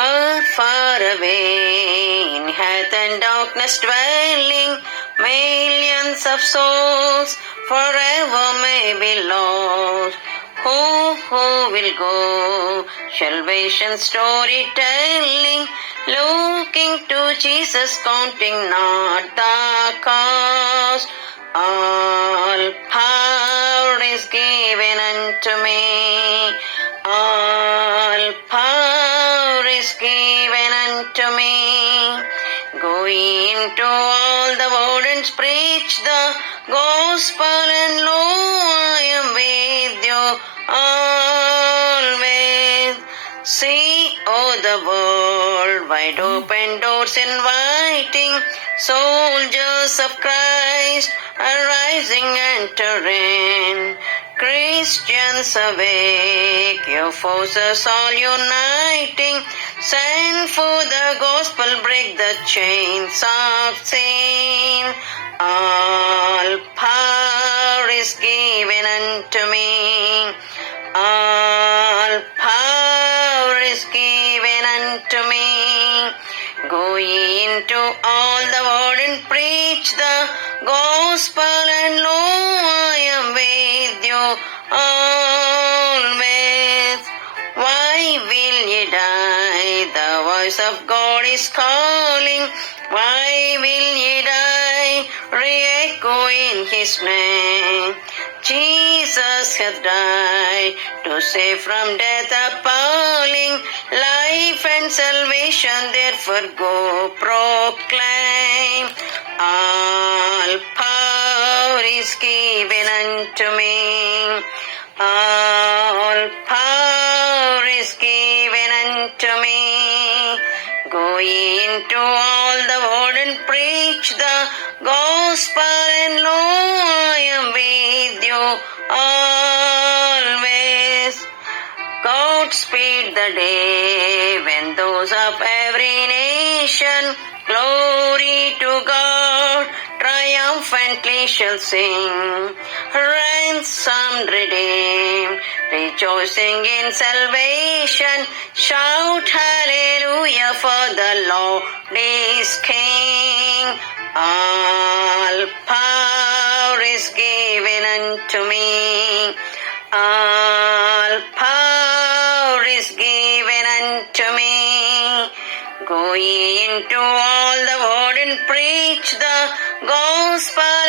are far away, in health and darkness dwelling, millions of souls forever may be lost. Who will go? Salvation storytelling, looking to Jesus, counting not the cost. All power is given unto me. All power is given unto me. Go into all the world and preach the gospel, and lo, I am with you always. See, oh, the world, wide open doors inviting, soldiers of Christ arising, entering. Christians awake, your forces all uniting, send for the gospel, break the chains of sin. All power is given unto me. All power is given unto me. Go ye into all the world and preach the gospel, and lo, I am with you always. Why will ye die? The voice of God is calling. Why will ye die? Re-echo in his name. Jesus hath died to save from death appalling, life and salvation, therefore go proclaim. All power is given unto me. All power is given unto me. Go ye into all the world and preach the gospel, and lo, I am with you always. God speed the day when those of every nation, glory to God, triumphantly shall sing. Ransomed, redeemed, rejoicing in salvation, shout hallelujah, for the Lord is King. All power is given unto me. All power is given unto me. Go ye into all the world and preach the gospel,